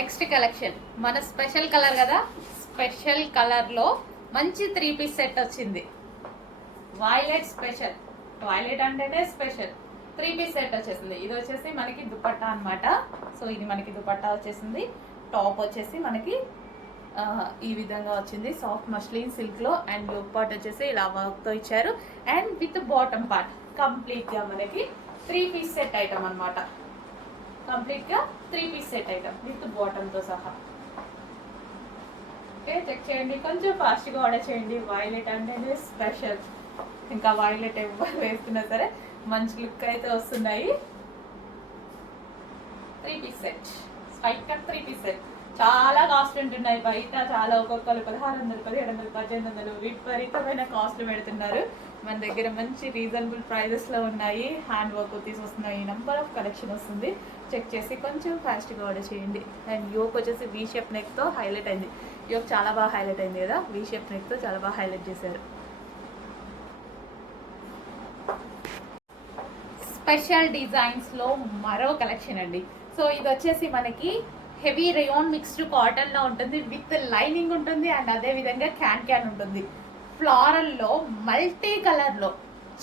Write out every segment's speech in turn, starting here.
Next collection మన special colour కదా, special కలర్లో మంచి 3 పీస్ సెట్ వచ్చింది. వైలెట్ స్పెషల్, వైలెట్ అంటేనే స్పెషల్ 3 పీస్ సెట్ వచ్చేసింది. ఇది వచ్చేసి మనకి దుపట్టా అనమాట. సో ఇది మనకి దుపట్టా వచ్చేసింది. టాప్ వచ్చేసి మనకి ఈ విధంగా వచ్చింది, సాఫ్ట్ మస్లిన్ సిల్క్లో. అండ్ లుక్ పార్ట్ వచ్చేసి ఇలా వర్క్తో ఇచ్చారు. అండ్ విత్ బాటమ్ పార్ట్ కంప్లీట్గా మనకి 3 పీస్ సెట్ ఐటమ్ అనమాట. కంప్లీట్గా 3 పీస్ సెట్ ఐటమ్ విత్ బాటమ్తో సహా. ఓకే, చెక్ చేయండి, కొంచెం ఫాస్ట్గా ఆర్డర్ చేయండి. వైలెట్ అంటేనే స్పెషల్. ఇంకా వైలెట్ ఎవరు వేస్తున్నా సరే మంచి లుక్ అయితే వస్తున్నాయి. 3 piece set, straight cut 3 piece set. చాలా కాస్ట్ ఉంటున్నాయి బయట, చాలా ఒక్కొక్కరు 1600, 1700, 1800 విపరీతమైన కాస్ట్లు పెడుతున్నారు. మన దగ్గర మంచి రీజనబుల్ ప్రైజెస్లో ఉన్నాయి. హ్యాండ్ వర్క్ తీసుకొస్తున్నాయి, నంబర్ ఆఫ్ కలెక్షన్ వస్తుంది. చెక్ చేసి కొంచెం ఫాస్ట్గా ఆర్డర్ చేయండి. అండ్ యోక్ వచ్చేసి వీ షేప్ నెక్తో హైలైట్ అయింది. యోక్ చాలా బాగా హైలైట్ అయింది కదా, వీ షేప్ నెక్తో చాలా బాగా హైలైట్ చేశారు. స్పెషల్ డిజైన్స్లో మరో కలెక్షన్ అండి. సో ఇది వచ్చేసి మనకి హెవీ రేయాన్ మిక్స్డ్ కాటన్లో ఉంటుంది, విత్ లైనింగ్ ఉంటుంది. అండ్ అదే విధంగా క్యాన్ ఉంటుంది. ఫ్లారల్లో మల్టీ కలర్లో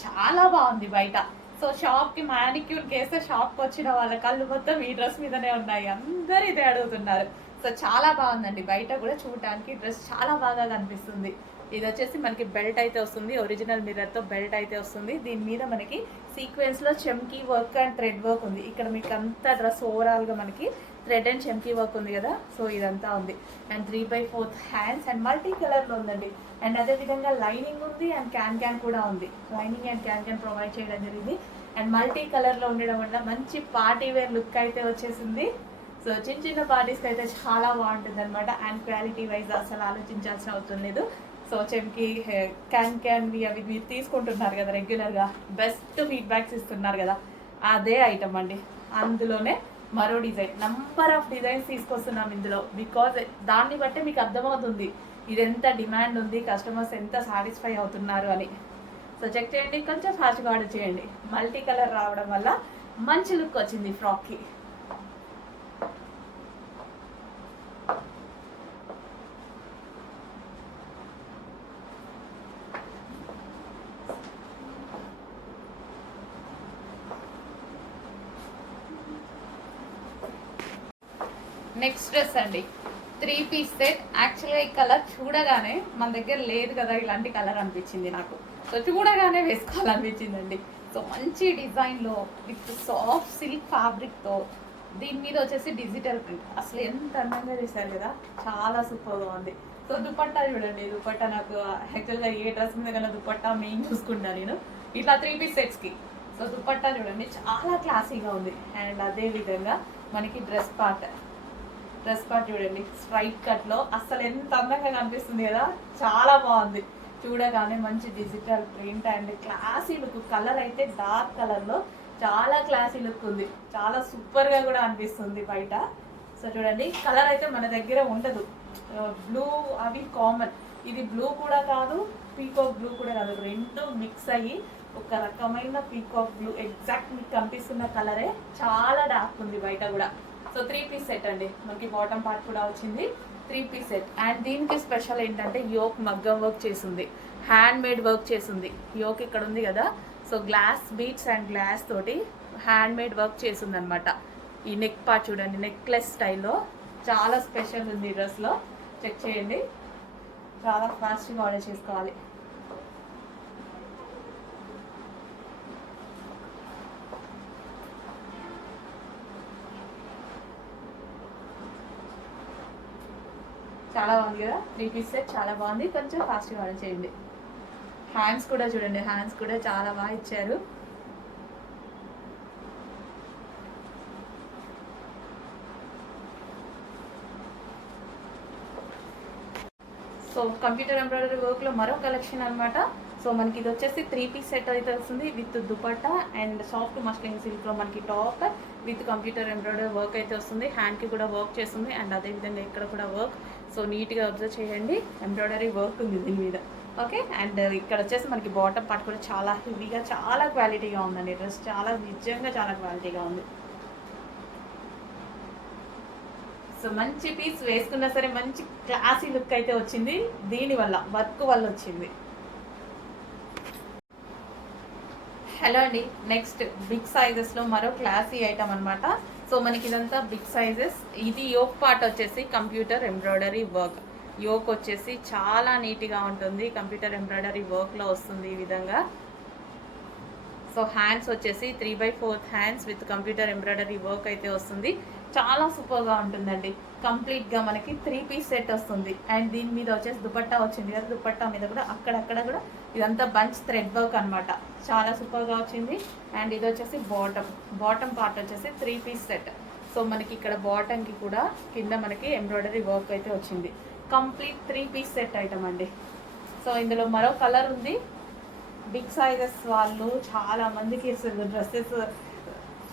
చాలా బాగుంది బయట. సో షాప్కి మ్యానిక్యూర్ కేస్తే షాప్కి వచ్చిన వాళ్ళ కళ్ళు మొత్తం ఈ డ్రెస్ మీదనే ఉన్నాయి. అందరు ఇదే అడుగుతున్నారు. సో చాలా బాగుందండి. బయట కూడా చూడటానికి డ్రెస్ చాలా బాగా కనిపిస్తుంది. ఇది వచ్చేసి మనకి బెల్ట్ అయితే వస్తుంది, ఒరిజినల్ మిర్రర్తో బెల్ట్ అయితే వస్తుంది. దీని మీద మనకి సీక్వెన్స్లో చెమ్కీ వర్క్ అండ్ థ్రెడ్ వర్క్ ఉంది. ఇక్కడ మీకు అంతా డ్రెస్ ఓవరాల్గా మనకి థ్రెడ్ అండ్ చెమ్కీ వర్క్ ఉంది కదా. సో ఇదంతా ఉంది. అండ్ 3/4 హ్యాండ్స్ అండ్ మల్టీ కలర్లో ఉందండి. అండ్ అదేవిధంగా లైనింగ్ ఉంది అండ్ క్యాన్ కూడా ఉంది. లైనింగ్ అండ్ క్యాన్ ప్రొవైడ్ చేయడం జరిగింది. అండ్ మల్టీ కలర్లో ఉండడం వల్ల మంచి పార్టీ వేర్ లుక్ అయితే వచ్చేసింది. సో చిన్న చిన్న పార్టీస్కి అయితే చాలా బాగుంటుంది అనమాట. అండ్ క్వాలిటీ వైజ్ అసలు ఆలోచించాల్సిన అవసరం లేదు. సో చెమ్కి క్యాన్వి అవి మీరు తీసుకుంటున్నారు కదా రెగ్యులర్గా, బెస్ట్ ఫీడ్బ్యాక్స్ ఇస్తున్నారు కదా, అదే ఐటమ్ అండి. అందులోనే మరో డిజైన్, నంబర్ ఆఫ్ డిజైన్స్ తీసుకొస్తున్నాం ఇందులో. బికాజ్ దాన్ని బట్టే మీకు అర్థమవుతుంది ఇది ఎంత డిమాండ్ ఉంది, కస్టమర్స్ ఎంత సాటిస్ఫై అవుతున్నారు అని. సో చెక్ చేయండి, కొంచెం ఫాస్ట్గా ఆర్డర్ చేయండి. మల్టీ కలర్ రావడం వల్ల మంచి లుక్ వచ్చింది ఫ్రాక్కి. నెక్స్ట్ డ్రెస్ అండి, 3 పీస్ సెట్. యాక్చువల్గా ఈ కలర్ చూడగానే మన దగ్గర లేదు కదా ఇలాంటి కలర్ అనిపించింది నాకు. సో చూడగానే వేసుకోవాలనిపించిందండి. సో మంచి డిజైన్లో విత్ సాఫ్ట్ సిల్క్ ఫ్యాబ్రిక్తో, దీని మీద వచ్చేసి డిజిటల్ ప్రింట్. అసలు ఎంత అందంగా చేశారు కదా, చాలా సూపర్గా ఉంది. సో దుపట్టా చూడండి, దుపట్టా నాకు యాక్చువల్గా ఏ డ్రెస్ మీద కన్నా దుపట్టా మెయిన్ చూసుకుంటాను నేను ఇట్లా 3 పీస్ సెట్స్కి. సో దుపట్టా చూడండి చాలా క్లాసీగా ఉంది. అండ్ అదేవిధంగా మనకి డ్రెస్ పార్ట్ చూడండి స్ట్రైట్ కట్లో అసలు ఎంత అందంగా కనిపిస్తుంది కదా, చాలా బాగుంది. చూడగానే మంచి digital print and classy look. Colour అయితే డార్క్ కలర్లో చాలా క్లాసీ లుక్ ఉంది, చాలా సూపర్గా కూడా అనిపిస్తుంది బయట. సో చూడండి కలర్ అయితే మన దగ్గర ఉండదు, బ్లూ అవి కామన్. ఇది బ్లూ కూడా కాదు, పీకాక్ బ్లూ కూడా కాదు, రెండు మిక్స్ అయ్యి ఒక రకమైన పీకాక్ బ్లూ. ఎగ్జాక్ట్ మీకు కనిపిస్తున్న కలరే చాలా డార్క్ ఉంది బయట కూడా. సో 3 పీస్ సెట్ అండి, మనకి బాటమ్ పార్ట్ కూడా వచ్చింది. 3 పీస్ సెట్. అండ్ దీనికి స్పెషల్ ఏంటంటే యోక్ మగ్గం వర్క్ చేసింది, హ్యాండ్ మేడ్ వర్క్ చేసింది. యోక్ ఇక్కడ ఉంది కదా, so glass beads and glass తోటి హ్యాండ్ మేడ్ వర్క్ చేసింది అనమాట. ఈ నెక్ పార్ట్ చూడండి, నెక్లెస్ స్టైల్లో చాలా స్పెషల్ ఉంది ఈ డ్రెస్లో. చెక్ చేయండి, చాలా ఫాస్ట్గా ఆర్డర్ చేసుకోవాలి. చాలా బాగుంది కదా, 3 పీస్ సెట్ చాలా బాగుంది. కొంచెం ఫాస్ట్గా ఆర్డర్ చేయండి. హ్యాండ్స్ కూడా చూడండి, హ్యాండ్స్ కూడా చాలా బాగా ఇచ్చారు. సో కంప్యూటర్ ఎంబ్రాయిడరీ వర్క్లో మరో కలెక్షన్ అనమాట. సో మనకి ఇది వచ్చేసి 3 పీస్ సెట్ అయితే వస్తుంది with dupatta and soft muslin సిల్క్లో మనకి top with computer embroidery work అయితే వస్తుంది. హ్యాండ్కి కూడా వర్క్ చేస్తుంది అండ్ అదేవిధంగా ఇక్కడ కూడా వర్క్. సో నీట్గా అబ్జర్వ్ చేయండి, ఎంబ్రాయిడరీ వర్క్ ఉంది దీని మీద. ఓకే, అండ్ ఇక్కడ వచ్చేసి మనకి బాటమ్ పార్ట్ కూడా చాలా హెవీగా, చాలా క్వాలిటీగా ఉందండి. డ్రెస్ చాలా నిజంగా చాలా క్వాలిటీగా ఉంది. సో మంచి పీస్ వేసుకున్నా సరే మంచి క్లాసీ లుక్ అయితే వచ్చింది, దీనివల్ల వర్క్ వల్ల వచ్చింది. హలో అండి, నెక్స్ట్ బిగ్ సైజెస్లో మరో క్లాసీ ఐటమ్ అనమాట. సో మనకి ఇదంతా బిగ్ సైజెస్. ఇది యోక్ పార్ట్ వచ్చేసి కంప్యూటర్ ఎంబ్రాయిడరీ వర్క్. యోక్ వచ్చేసి చాలా నీట్గా ఉంటుంది, కంప్యూటర్ ఎంబ్రాయిడరీ వర్క్లో వస్తుంది ఈ విధంగా. సో హ్యాండ్స్ వచ్చేసి 3/4 hands with computer embroidery work అయితే వస్తుంది. చాలా సూపర్గా ఉంటుందండి. కంప్లీట్గా మనకి 3 పీస్ సెట్ వస్తుంది. అండ్ దీని మీద వచ్చేసి దుపట్టా వచ్చింది కదా, దుపట్టా మీద కూడా అక్కడక్కడ కూడా ఇదంతా బంచ్ థ్రెడ్ వర్క్ అనమాట. చాలా సూపర్గా వచ్చింది. అండ్ ఇది వచ్చేసి బాటమ్ పార్ట్ వచ్చేసి 3 పీస్ సెట్. సో మనకి ఇక్కడ బాటమ్కి కూడా కింద మనకి ఎంబ్రాయిడరీ వర్క్ అయితే వచ్చింది. కంప్లీట్ 3 పీస్ సెట్ ఐటమ్ అండి. సో ఇందులో మరో కలర్ ఉంది. బిగ్ సైజెస్ వాళ్ళు చాలా మందికి డ్రెస్సెస్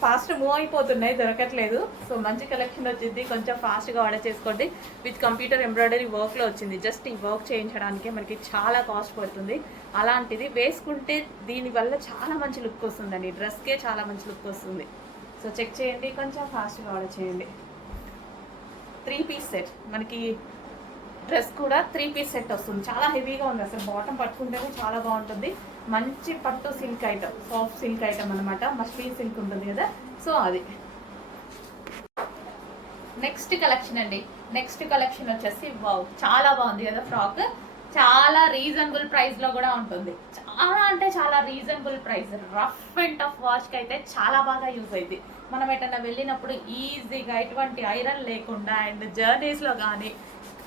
ఫాస్ట్ మూవ్ అయిపోతున్నాయి, దొరకట్లేదు. సో మంచి కలెక్షన్ వచ్చింది, కొంచెం ఫాస్ట్గా ఆర్డర్ చేసుకోండి. విత్ కంప్యూటర్ ఎంబ్రాయిడరీ వర్క్లో వచ్చింది. జస్ట్ ఈ వర్క్ చేయించడానికే మనకి చాలా కాస్ట్ పడుతుంది. అలాంటిది వేసుకుంటే దీనివల్ల చాలా మంచి లుక్ వస్తుందండి, డ్రెస్కే చాలా మంచి లుక్ వస్తుంది. సో చెక్ చేయండి, కొంచెం ఫాస్ట్గా ఆర్డర్ చేయండి. 3 పీస్ సెట్ మనకి డ్రెస్ కూడా 3 పీస్ సెట్ వస్తుంది. చాలా హెవీగా ఉంది, అసలు బాటమ్ పట్టుకుంటేనే చాలా బాగుంటుంది. మంచి పట్టు silk item, soft silk item అనమాట. మస్లిన్ సిల్క్ ఉంటుంది కదా, సో అది. నెక్స్ట్ కలెక్షన్ అండి. నెక్స్ట్ కలెక్షన్ వచ్చేసి వావ్, చాలా బాగుంది కదా ఫ్రాక్. చాలా రీజనబుల్ ప్రైస్లో కూడా ఉంటుంది. చాలా అంటే చాలా reasonable price. Rough and tough వాష్కి అయితే చాలా బాగా యూజ్ అయింది. మనం ఎటన్నా వెళ్ళినప్పుడు ఈజీగా ఎటువంటి ఐరన్ లేకుండా అండ్ జర్నీస్లో కానీ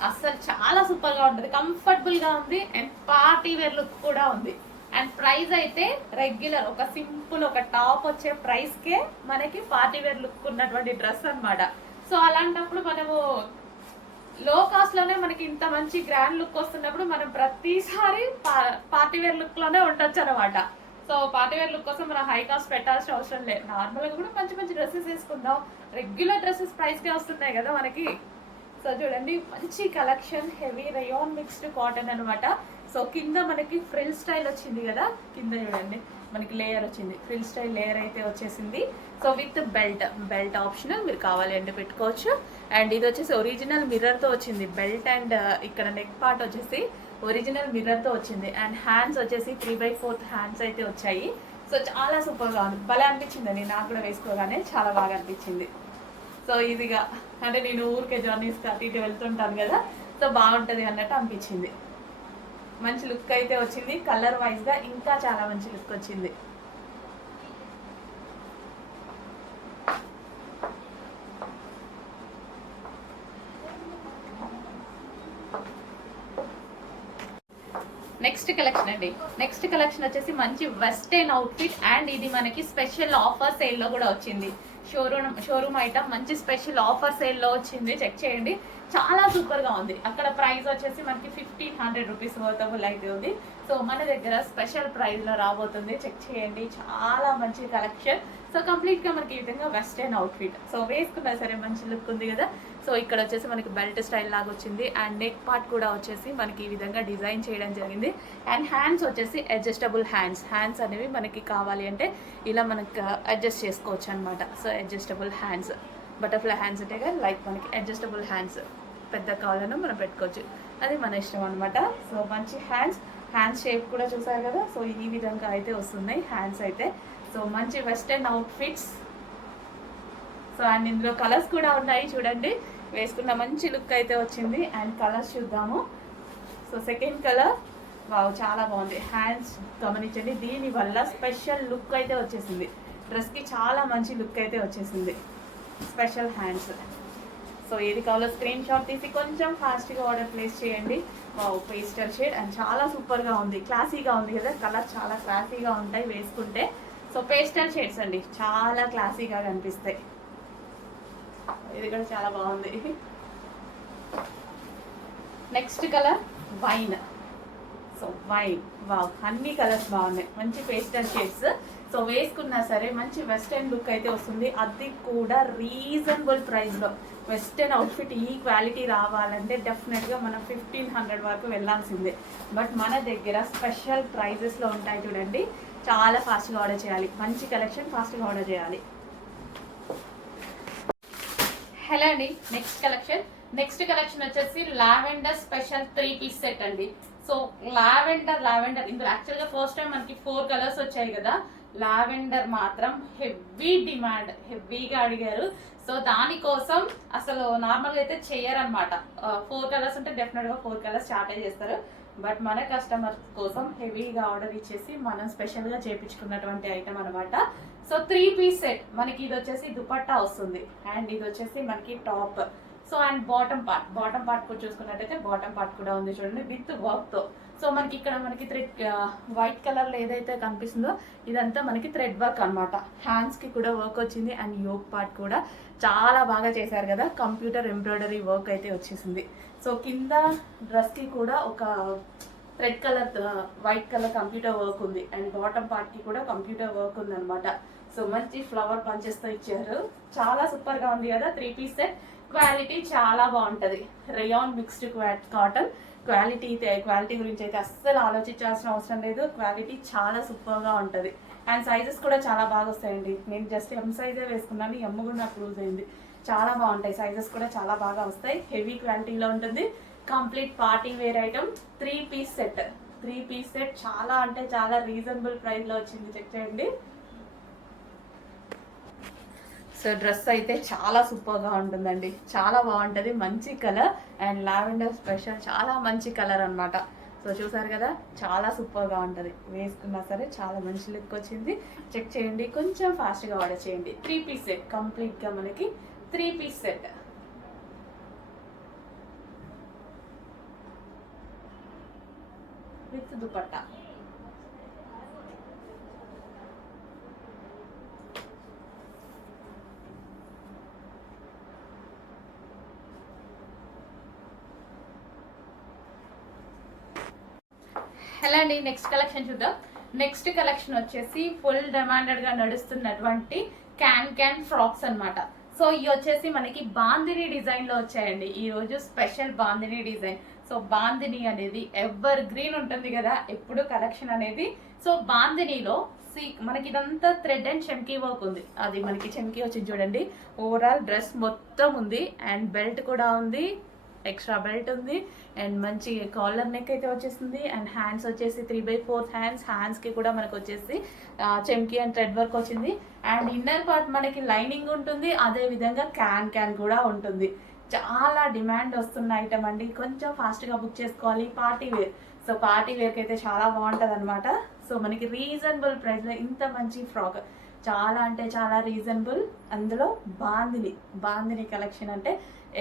అస్సలు చాలా సూపర్గా ఉంటుంది, కంఫర్టబుల్గా ఉంది. అండ్ పార్టీ వేర్ లుక్ కూడా ఉంది. అండ్ ప్రైస్ అయితే రెగ్యులర్ ఒక సింపుల్ ఒక టాప్ వచ్చే ప్రైస్కే మనకి పార్టీ వేర్ లుక్ ఉన్నటువంటి డ్రెస్ అనమాట. సో అలాంటప్పుడు మనము లో కాస్ట్లోనే మనకి ఇంత మంచి గ్రాండ్ లుక్ వస్తున్నప్పుడు మనం ప్రతిసారి పార్టీ వేర్ లుక్లోనే ఉండొచ్చు అనమాట. సో పార్టీ వేర్ లుక్ కోసం మనం హై కాస్ట్ పెట్టాల్సిన అవసరం లేదు. నార్మల్గా కూడా మంచి మంచి డ్రెస్సెస్ వేసుకుందాం. రెగ్యులర్ డ్రెస్సెస్ ప్రైస్కే వస్తున్నాయి కదా మనకి. సో చూడండి, మంచి collection, heavy rayon mixed cotton అనమాట. సో కింద మనకి ఫ్రిల్ స్టైల్ వచ్చింది కదా, కింద చూడండి మనకి లేయర్ వచ్చింది, ఫ్రిల్ స్టైల్ లేయర్ అయితే వచ్చేసింది. సో విత్ బెల్ట్ ఆప్షనల్, మీరు కావాలి అంటే పెట్టుకోవచ్చు. అండ్ ఇది వచ్చేసి ఒరిజినల్ మిర్రర్తో వచ్చింది బెల్ట్. అండ్ ఇక్కడ నెక్ పార్ట్ వచ్చేసి ఒరిజినల్ మిర్రర్తో వచ్చింది. అండ్ హ్యాండ్స్ వచ్చేసి 3/4 హ్యాండ్స్ అయితే వచ్చాయి. సో చాలా సూపర్గా ఉంది, భలే అనిపించిందండి. నాకు కూడా వేసుకోగానే చాలా బాగా అనిపించింది. సో ఇదిగా అంటే నేను ఊరికే జర్నీస్ అటు ఇటు వెళ్తుంటాను కదా, సో బాగుంటుంది అన్నట్టు అనిపించింది. మంచి లుక్ అయితే వచ్చింది. కలర్ వైజ్గా ఇంకా చాలా మంచి లుక్ వచ్చింది. నెక్స్ట్ కలెక్షన్ అండి. నెక్స్ట్ కలెక్షన్ వచ్చేసి మంచి వెస్టర్న్ అవుట్ఫిట్. అండ్ ఇది మనకి స్పెషల్ ఆఫర్ సేల్లో కూడా వచ్చింది. షోరూమ్ ఐటమ్ మంచి స్పెషల్ ఆఫర్ సేల్లో వచ్చింది, చెక్ చేయండి. చాలా సూపర్గా ఉంది. అక్కడ ప్రైస్ వచ్చేసి మనకి 1500 రూపీస్ వర్తబుల్ అయితే ఉంది. సో మన దగ్గర స్పెషల్ ప్రైస్లో రాబోతుంది, చెక్ చేయండి. చాలా మంచి కలెక్షన్. సో కంప్లీట్గా మనకి ఈ విధంగా వెస్టర్న్ అవుట్ఫిట్. సో వేసుకున్నా సరే మంచి లుక్ ఉంది కదా. సో ఇక్కడ వచ్చేసి మనకి బెల్ట్ స్టైల్ లాగా వచ్చింది. అండ్ నెక్ పార్ట్ కూడా వచ్చేసి మనకి ఈ విధంగా డిజైన్ చేయడం జరిగింది. అండ్ హ్యాండ్స్ వచ్చేసి అడ్జస్టబుల్ హ్యాండ్స్ అనేవి మనకి కావాలి అంటే ఇలా మనకి అడ్జస్ట్ చేసుకోవచ్చు అనమాట. So adjustable hands, butterfly hands ఉంటాయి కదా, లైక్ మనకి అడ్జస్టబుల్ హ్యాండ్స్ పెద్ద కావాలన్నా మనం పెట్టుకోవచ్చు, అది మన ఇష్టం అనమాట. సో మంచి హ్యాండ్స్ షేప్ కూడా చూసారు కదా. సో ఈ విధంగా అయితే వస్తున్నాయి హ్యాండ్స్ అయితే. సో మంచి వెస్టర్న్ అవుట్ఫిట్స్. సో అండ్ ఇందులో కలర్స్ కూడా ఉన్నాయి చూడండి. వేసుకున్న మంచి లుక్ అయితే వచ్చింది. అండ్ కలర్స్ చూద్దాము. సో సెకండ్ కలర్ వావ్, చాలా బాగుంది. హ్యాండ్స్ గమనించండి, దీనివల్ల స్పెషల్ లుక్ అయితే వచ్చేసింది డ్రెస్కి. చాలా మంచి లుక్ అయితే వచ్చేసింది, స్పెషల్ హ్యాండ్స్. సో ఏది కావాలో స్క్రీన్ షాట్ తీసి కొంచెం ఫాస్ట్గా ఆర్డర్ ప్లేస్ చేయండి. వావ్, పేస్టల్ షేడ్ అండ్ చాలా సూపర్గా ఉంది, క్లాసీగా ఉంది కదా. కలర్ చాలా క్లాసీగా ఉంటాయి వేసుకుంటే. సో పేస్టల్ షేడ్స్ అండి, చాలా క్లాసీగా కనిపిస్తాయి. ఇది కూడా చాలా బాగుంది. Next colour wine. So wine, wow, అన్ని కలర్స్ బాగున్నాయి, మంచి పేస్టల్ షేడ్స్. సో వేసుకున్నా సరే మంచి వెస్టర్న్ లుక్ అయితే వస్తుంది, అది కూడా రీజనబుల్ ప్రైస్లో. వెస్టర్న్ అవుట్ఫిట్ ఈ క్వాలిటీ రావాలంటే డెఫినెట్గా మనం 1500 వరకు వెళ్ళాల్సిందే. బట్ మన దగ్గర స్పెషల్ ప్రైజెస్లో ఉంటాయి చూడండి. చాలా ఫాస్ట్గా ఆర్డర్ చేయాలి, మంచి కలెక్షన్ ఫాస్ట్గా ఆర్డర్ చేయాలి. హలో అండి, నెక్స్ట్ కలెక్షన్ వచ్చేసి లావెండర్ స్పెషల్ 3 పీస్ సెట్ అండి. సో లావెండర్ ఇందులో యాక్చువల్గా ఫస్ట్ టైం మనకి 4 కలర్స్ వచ్చాయి కదా. లావెండర్ మాత్రం హెవీ డిమాండ్, హెవీగా అడిగారు. సో దానికోసం అసలు నార్మల్గా అయితే చేయరనమాట. 4 కలర్స్ ఉంటే డెఫినెట్గా 4 కలర్స్ స్టార్ట్ చేస్తారు. బట్ మన కస్టమర్ కోసం హెవీగా ఆర్డర్ ఇచ్చేసి మనం స్పెషల్గా చేయించుకున్నటువంటి ఐటమ్ అనమాట. సో 3 పీస్ సెట్ మనకి ఇది వచ్చేసి దుపట్టా వస్తుంది అండ్ ఇది వచ్చేసి మనకి top. So and bottom part కూడా చూసుకున్నట్టయితే బాటమ్ పార్ట్ కూడా ఉంది చూడండి విత్ వర్క్ తో. సో మనకి ఇక్కడ మనకి థ్రెడ్ వైట్ కలర్ లో ఏదైతే కనిపిస్తుందో ఇదంతా మనకి థ్రెడ్ వర్క్ అనమాట. హ్యాండ్స్ కి కూడా వర్క్ వచ్చింది అండ్ యోక్ పార్ట్ కూడా చాలా బాగా చేశారు కదా. కంప్యూటర్ ఎంబ్రాయిడరీ వర్క్ అయితే వచ్చేసింది. సో కింద డ్రెస్ కి కూడా ఒక thread colour white colour computer work ఉంది అండ్ బాటమ్ పార్ట్ కి కూడా కంప్యూటర్ వర్క్ ఉంది అనమాట. సో మంచి ఫ్లవర్ పంచెస్ తో ఇచ్చారు. చాలా సూపర్ గా ఉంది కదా. 3 పీస్ సెట్ క్వాలిటీ చాలా బాగుంటది. రేయాన్ మిక్స్డ్ కాటన్ క్వాలిటీ గురించి అయితే అస్సలు ఆలోచించాల్సిన అవసరం లేదు. క్వాలిటీ చాలా సూపర్ గా ఉంటది అండ్ సైజెస్ కూడా చాలా బాగా వస్తాయండి. నేను జస్ట్ ఎం సైజే వేసుకున్నాను, ఎమ్ కూడా నాకు లూజ్ అయింది. చాలా బాగుంటాయి, సైజెస్ కూడా చాలా బాగా వస్తాయి. హెవీ క్వాలిటీలో ఉంటుంది. Complete party wear item 3 piece set చాలా అంటే చాలా రీజనబుల్ ప్రైస్ లో వచ్చింది. చెక్ చేయండి. సో డ్రెస్ అయితే చాలా సూపర్గా ఉంటుందండి, చాలా బాగుంటుంది. మంచి కలర్ అండ్ లావెండర్ స్పెషల్ చాలా మంచి కలర్ అనమాట. సో చూసారు కదా, చాలా సూపర్గా ఉంటుంది. వేసుకున్నా సరే చాలా మంచి లుక్ వచ్చింది. చెక్ చేయండి, కొంచెం ఫాస్ట్గా ఆర్డర్ చేయండి. 3 పీస్ సెట్ కంప్లీట్గా మనకి 3 piece set with dupatta. Hello అండి, నెక్స్ట్ కలెక్షన్ చూద్దాం. నెక్స్ట్ కలెక్షన్ వచ్చేసి ఫుల్ డిమాండెడ్ గా నడుస్తున్నటువంటి క్యాన్ ఫ్రాక్స్ అన్నమాట. సో ఇవి వచ్చేసి మనకి బాందిని డిజైన్ లో వచ్చాయండి. ఈ రోజు special bandhani design. So bandhani అనేది ఎవర్ గ్రీన్ ఉంటుంది కదా ఎప్పుడు కలెక్షన్ అనేది. సో బాందినిలో మనకి ఇదంతా థ్రెడ్ అండ్ చెమ్కీ వర్క్ ఉంది. అది మనకి చెమ్కీ వచ్చింది చూడండి. ఓవరాల్ డ్రెస్ మొత్తం ఉంది అండ్ బెల్ట్ కూడా ఉంది, ఎక్స్ట్రా బెల్ట్ ఉంది అండ్ మంచి కాలర్ నెక్ అయితే వచ్చేసింది అండ్ హ్యాండ్స్ వచ్చేసి 3/4 హ్యాండ్స్ కి కూడా మనకు వచ్చేసి చెమ్కీ అండ్ థ్రెడ్ వర్క్ వచ్చింది అండ్ ఇన్నర్ పార్ట్ మనకి లైనింగ్ ఉంటుంది. అదే విధంగా క్యాన్ కూడా ఉంటుంది. చాలా డిమాండ్ వస్తున్న ఐటమ్ అండి. కొంచెం ఫాస్ట్ గా బుక్ చేసుకోవాలి. Party wear. సో పార్టీ వేర్కి అయితే చాలా బాగుంటది అనమాట. సో మనకి రీజనబుల్ ప్రైస్ లో ఇంత మంచి ఫ్రాక్ చాలా అంటే చాలా రీజనబుల్. అందులో బాందిని కలెక్షన్ అంటే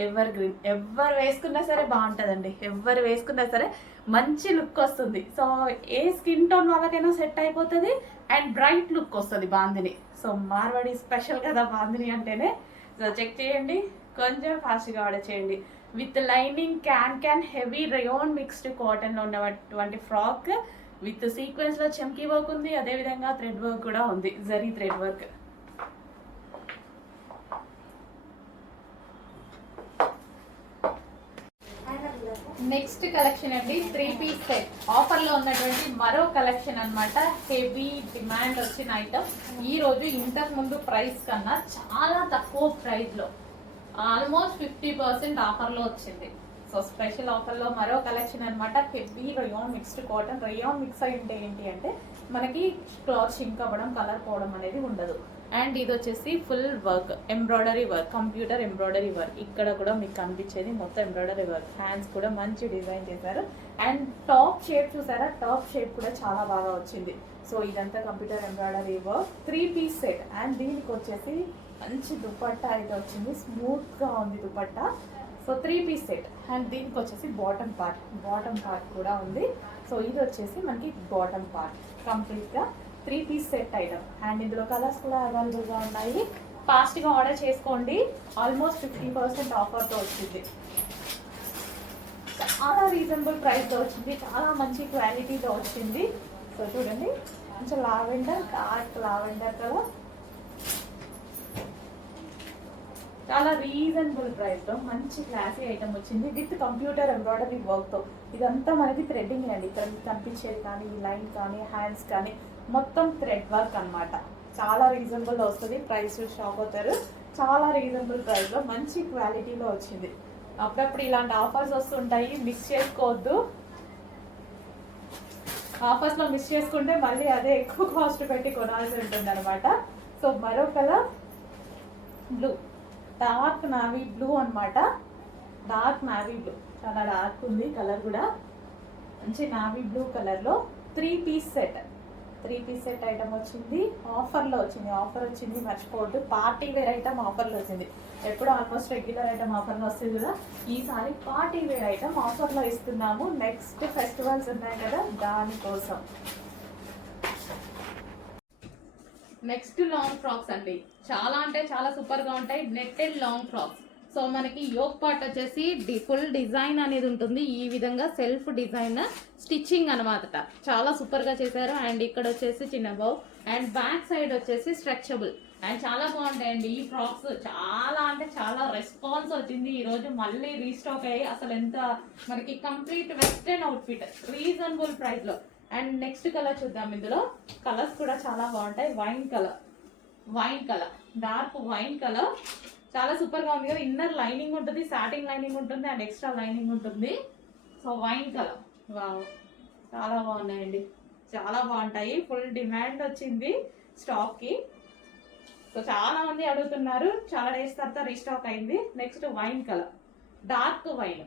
ఎవర్ గ్రీన్. ఎవరు వేసుకున్నా సరే బాగుంటుందండి. ఎవరు వేసుకున్నా సరే మంచి లుక్ వస్తుంది. సో ఏ స్కిన్ టోన్ వాళ్ళకైనా సెట్ అయిపోతుంది అండ్ బ్రైట్ లుక్ వస్తుంది బాందిని. సో మార్వాడి స్పెషల్ కదా బాందిని అంటేనే. సో చెక్ చేయండి, కొంచెం ఫాస్ట్గా ఆర్డర్ చేయండి. With lining can heavy rayon mixed కాటన్లో ఉన్నటువంటి ఫ్రాక్ విత్ సీక్వెన్స్ లో చెమ్కీ వర్క్ ఉంది. అదే విధంగా థ్రెడ్ వర్క్ కూడా ఉంది, zari thread work. Next collection అండి 3 పీస్ సెట్ ఆఫర్ లో ఉన్నటువంటి మరో కలెక్షన్ అన్నమాట. హెవీ డిమాండ్ వచ్చిన ఐటమ్. ఈ రోజు ఇంతకు ముందు ప్రైస్ కన్నా చాలా తక్కువ ప్రైస్ లో ఆల్మోస్ట్ 50% ఆఫర్ లో వచ్చింది. సో స్పెషల్ ఆఫర్ లో మరో కలెక్షన్ అనమాట. Heavy rayon mixed cotton. Rayon mix అయి ఉంటే ఏంటి అంటే మనకి క్లాత్ షింక్ అవ్వడం, కలర్ పోవడం అనేది ఉండదు. అండ్ ఇది వచ్చేసి full work, embroidery work, computer embroidery work. ఇక్కడ కూడా మీకు కనిపించేది మొత్తం ఎంబ్రాయిడరీ వర్క్. హ్యాండ్స్ కూడా మంచి డిజైన్ చేశారు అండ్ టాప్ షేప్ చూసారా, టాప్ షేప్ కూడా చాలా బాగా వచ్చింది. సో ఇదంతా computer embroidery work 3 piece set and దీనికి వచ్చేసి మంచి దుపట్టా అయితే వచ్చింది. స్మూత్ గా ఉంది dupatta. So 3 piece set and దీనికి వచ్చేసి బాటమ్ పార్ట్ కూడా ఉంది. సో ఇది వచ్చేసి మనకి బాటమ్ పార్ట్ కంప్లీట్ గా 3 పీస్ సెట్ ఐటమ్ అండ్ ఇందులో కలర్స్ కూడా అవైలబుల్ గా ఉన్నాయి. ఫాస్ట్ గా ఆర్డర్ చేసుకోండి. ఆల్మోస్ట్ 50% ఆఫర్ తో వచ్చింది. చాలా రీజనబుల్ ప్రైస్ తో వచ్చింది. చాలా మంచి క్వాలిటీతో వచ్చింది. సో చూడండి, కొంచెం డార్క్ లావెండర్ కదా, చాలా రీజనబుల్ ప్రైస్ లో మంచి క్లాసీ ఐటమ్ వచ్చింది విత్ కంప్యూటర్ ఎంబ్రాయిడరీ వర్క్ తో. ఇదంతా మనకి థ్రెడ్డింగ్ అండి. ఇక్కడ కనిపించేది కానీ లైన్ కానీ హ్యాండ్స్ కానీ మొత్తం థ్రెడ్ వర్క్ అన్నమాట. చాలా రీజనబుల్ వస్తుంది. ప్రైస్ షాక్ అవుతారు. చాలా రీజనబుల్ ప్రైస్లో మంచి క్వాలిటీలో వచ్చింది. అప్పుడప్పుడు ఇలాంటి ఆఫర్స్ వస్తుంటాయి, మిస్ చేసుకోవద్దు. ఆఫర్స్లో మిస్ చేసుకుంటే మళ్ళీ అదే ఎక్కువ కాస్ట్ పెట్టి కొనాల్సి ఉంటుంది అనమాట. సో మరో colour blue, dark navy blue అనమాట. డార్క్ నావీ బ్లూ, చాలా డార్క్ ఉంది కలర్ కూడా. మంచి నావీ బ్లూ కలర్లో 3 piece set. 3 piece set item వచ్చింది, ఆఫర్లో వచ్చింది. ఆఫర్ వచ్చింది మర్చిపోవద్దు. పార్టీ వేర్ ఐటమ్ ఆఫర్లో వచ్చింది. ఎప్పుడు ఆల్మోస్ట్ రెగ్యులర్ ఐటమ్ ఆఫర్లో వస్తుంది కదా, ఈసారి పార్టీ వేర్ ఐటమ్ ఆఫర్లో ఇస్తున్నాము. నెక్స్ట్ ఫెస్టివల్స్ ఉన్నాయి కదా దానికోసం. నెక్స్ట్ లాంగ్ ఫ్రాక్స్ అండి, చాలా అంటే చాలా సూపర్గా ఉంటాయి. Netted long frocks. సో మనకి యోక్ పార్ట్ వచ్చేసి ఫుల్ డిజైన్ అనేది ఉంటుంది. ఈ విధంగా సెల్ఫ్ డిజైన్ స్టిచ్చింగ్ అనమాట, చాలా సూపర్గా చేశారు. అండ్ ఇక్కడ వచ్చేసి చిన్న బౌ, అండ్ బ్యాక్ సైడ్ వచ్చేసి స్ట్రెచబుల్, అండ్ చాలా బాగుంటాయండి ఈ ఫ్రాక్స్. చాలా అంటే చాలా రెస్పాన్స్ వచ్చింది ఈరోజు, మళ్ళీ రీస్టాక్ అయ్యి అసలు ఎంత మనకి కంప్లీట్ వెస్టర్న్ అవుట్ఫిట్ రీజనబుల్ ప్రైస్లో. అండ్ నెక్స్ట్ కలర్ చూద్దాం. ఇందులో కలర్స్ కూడా చాలా బాగుంటాయి. Wine colour, dark wine colour, చాలా సూపర్గా ఉంది కదా. ఇన్నర్ లైనింగ్ ఉంటుంది, సాటిన్ లైనింగ్ ఉంటుంది, అండ్ ఎక్స్ట్రా లైనింగ్ ఉంటుంది. సో వైన్ కలర్, వావ్, చాలా బాగున్నాయండి, చాలా బాగుంటాయి. ఫుల్ డిమాండ్ వచ్చింది స్టాక్కి. సో చాలా మంది అడుగుతున్నారు, చాలా డేస్ తర్వాత రీస్టాక్ అయింది. Next wine colour, dark wine,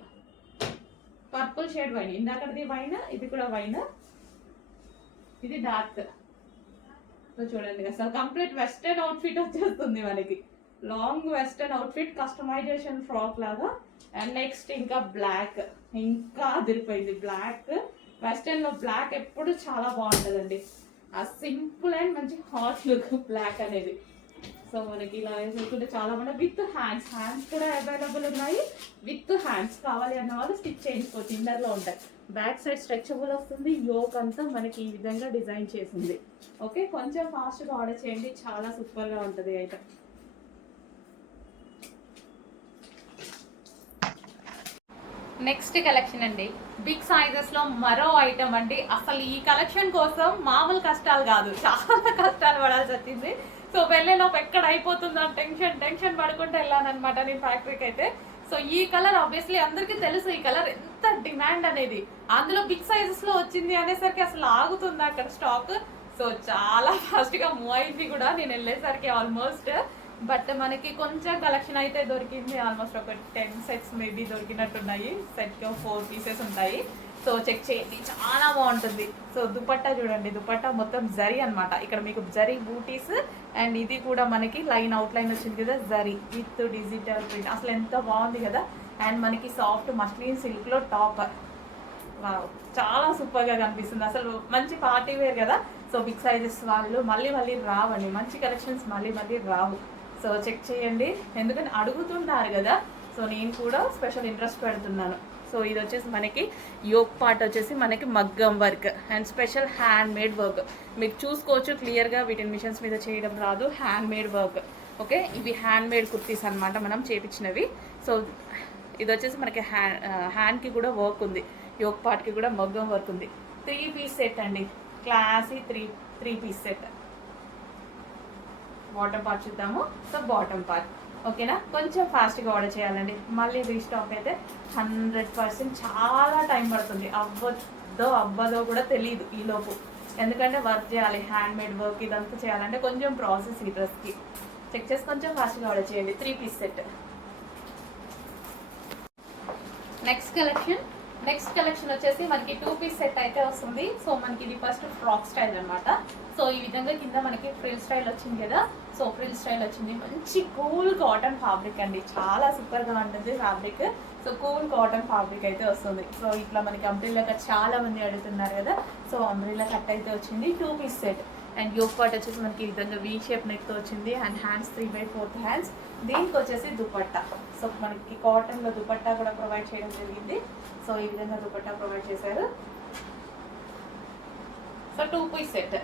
purple shade wine. ఇందాకది వైన్, ఇది కూడా వైన్, ఇది డార్క్. సో చూడండి అసలు కంప్లీట్ వెస్టర్న్ అవుట్ఫిట్ వచ్చేస్తుంది మనకి. Long western outfit, customisation frock లాగా. అండ్ నెక్స్ట్ ఇంకా బ్లాక్, ఇంకా అదిరిపోయింది బ్లాక్. వెస్టర్న్ లో బ్లాక్ ఎప్పుడు చాలా బాగుంటుందండి, ఆ సింపుల్ అండ్ మంచి హాట్ లుక్ బ్లాక్ అనేది. సో మనకి ఇలా వేసుకుంటే చాలా బాగుంటుంది. విత్ హ్యాండ్స్ కూడా అవైలబుల్ ఉన్నాయి. విత్ హ్యాండ్స్ కావాలి అన్న వాళ్ళు స్టిచ్ చేయించుకోవచ్చు, ఇన్నర్లో ఉంటాయి. బ్యాక్ సైడ్ స్ట్రెచబుల్ వస్తుంది. యోక్ అంతా మనకి ఈ విధంగా డిజైన్ చేసింది. ఓకే, కొంచెం ఫాస్ట్గా ఆర్డర్ చేయండి, చాలా సూపర్గా ఉంటుంది అయితే. నెక్స్ట్ కలెక్షన్ అండి, బిగ్ సైజెస్ లో మరో ఐటమ్ అండి. అసలు ఈ కలెక్షన్ కోసం మామూలు కష్టాలు కాదు, చాలా కష్టాలు పడాల్సి వచ్చింది. సో వెళ్ళేలోపు ఎక్కడ అయిపోతుందో టెన్షన్ పడుకుంటూ వెళ్ళానమాట నేను ఫ్యాక్టరీకి అయితే. సో ఈ కలర్ ఆబ్వియస్లీ అందరికీ తెలుసు, ఈ కలర్ ఎంత డిమాండ్ అనేది. అందులో బిగ్ సైజెస్ లో వచ్చింది అనేసరికి అసలు ఆగుతుంది అక్కడ స్టాక్. సో చాలా ఫాస్ట్ గా మూవ్ అయింది కూడా నేను వెళ్ళేసరికి ఆల్మోస్ట్. బట్ మనకి కొంచెం కలెక్షన్ అయితే దొరికింది. ఆల్మోస్ట్ ఒక 10 సెట్స్ మేబీ దొరికినట్టున్నాయి. సెట్కి 4 పీసెస్ ఉంటాయి. సో చెక్ చేయండి, చాలా బాగుంటుంది. సో దుపట్టా చూడండి, దుపట్టా మొత్తం జరీ అనమాట. ఇక్కడ మీకు జరీ బూటీస్, అండ్ ఇది కూడా మనకి లైన్ అవుట్ లైన్ వచ్చింది కదా జరీ విత్ డిజిటల్ ప్రింట్. అసలు ఎంత బాగుంది కదా. అండ్ మనకి సాఫ్ట్ మస్లిన్ సిల్క్లో టాప్, చాలా సూపర్గా కనిపిస్తుంది. అసలు మంచి పార్టీ వేర్ కదా. సో బిగ్ సైజెస్ వాళ్ళు మళ్ళీ రావండి, మంచి కలెక్షన్స్ మళ్ళీ రావు. సో చెక్ చేయండి, ఎందుకంటే అడుగుతున్నారు కదా. సో నేను కూడా స్పెషల్ ఇంట్రెస్ట్ పెడుతున్నాను. సో ఇది వచ్చేసి మనకి యోక్ పార్ట్ వచ్చేసి మనకి మగ్గం work and special hand made work. మీరు చూసుకోవచ్చు క్లియర్గా, వీటిని మిషన్స్ మీద చేయడం రాదు, హ్యాండ్ మేడ్ వర్క్. ఓకే, ఇవి హ్యాండ్ మేడ్ కుర్తీస్ అనమాట, మనం చేపించినవి. సో ఇది వచ్చేసి మనకి హ్యాండ్కి కూడా వర్క్ ఉంది, యోక్ పార్ట్కి కూడా మగ్గం వర్క్ ఉంది. 3 పీస్ సెట్ అండి, classy 3 piece set. Bottom part చూద్దాము. సో బాటమ్ పార్ట్ ఓకేనా, కొంచెం ఫాస్ట్గా ఆర్డర్ చేయాలండి, మళ్ళీ రీస్టాక్ అయితే 100% చాలా టైం పడుతుంది. అవ్వదో కూడా తెలియదు ఈలోపు, ఎందుకంటే వర్క్ చేయాలి, హ్యాండ్ మేడ్ వర్క్ ఇదంతా చేయాలంటే కొంచెం ప్రాసెస్ ఈ డ్రెస్కి. చెక్ చేసి కొంచెం ఫాస్ట్గా ఆర్డర్ చేయండి. 3 పీస్ సెట్. నెక్స్ట్ కలెక్షన్ వచ్చేసి మనకి 2 పీస్ సెట్ అయితే వస్తుంది. సో మనకి ఇది ఫస్ట్ ఫ్రాక్ స్టైల్ అనమాట. సో ఈ విధంగా కింద మనకి ఫ్రిల్ స్టైల్ వచ్చింది కదా. సో ఫ్రిల్ స్టైల్ వచ్చింది, మంచి కూల్ కాటన్ ఫ్యాబ్రిక్ అండి, చాలా సూపర్గా ఉంటుంది fabric. So cool cotton fabric అయితే వస్తుంది. సో ఇట్లా మనకి అంబ్రిల్లా కట్ చాలా మంది అడుగుతున్నారు కదా. సో అంబ్రిల్లా కట్ అయితే వచ్చింది. 2 piece set. And yoke part వచ్చేసి మనకి ఈ విధంగా వీ షేప్ నెక్తో వచ్చింది. And hands 3/4 hands. దీనికి వచ్చేసి దుపట్టా. సో మనకి కాటన్లో దుపట్టా కూడా ప్రొవైడ్ చేయడం జరిగింది. సో ఈ విధంగా దుపట్టా ప్రొవైడ్ చేశారు. So 2 piece set.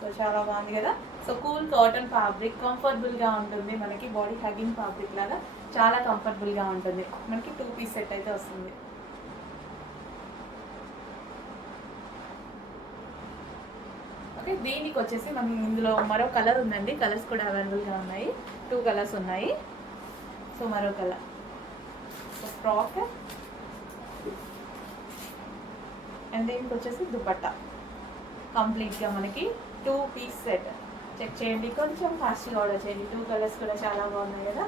సో చాలా బాగుంది కదా. సో కూల్ కాటన్ ఫ్యాబ్రిక్, కంఫర్టబుల్గా ఉంటుంది, మనకి బాడీ హగ్గింగ్ ఫ్యాబ్రిక్ లాగా చాలా కంఫర్టబుల్గా ఉంటుంది. మనకి 2 పీస్ సెట్ అయితే వస్తుంది. ఓకే, దీనికి వచ్చేసి మనం ఇందులో మరో కలర్ ఉందండి. కలర్స్ కూడా అవైలబుల్గా ఉన్నాయి. 2 కలర్స్ ఉన్నాయి. సో మరో కలర్. సో ఫ్రాక్ అండ్ దీనికి వచ్చేసి దుపట్టా. కంప్లీట్గా మనకి 2 పీస్ సెట్. చెక్ చేయండి, కొంచెం ఫాస్ట్గా ఆర్డర్ చేయండి. 2 కలర్స్ కూడా చాలా బాగున్నాయి కదా.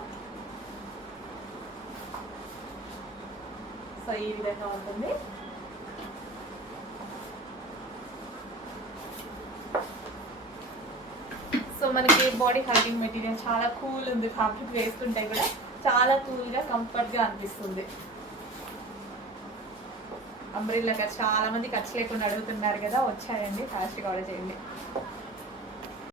సో ఈ విధంగా ఉంటుంది. సో మనకి బాడీ హగ్గింగ్ మెటీరియల్ చాలా కూల్ ఉంది. ఫ్యాబ్రిక్ వేసుకుంటే కూడా చాలా కూల్గా కంఫర్ట్గా అనిపిస్తుంది. అంబ్రెల్లా చాలా మంది ఖర్చు లేకుండా అడుగుతున్నారు కదా, వచ్చాయండి. ఫాస్ట్గా ఆర్డర్ చేయండి.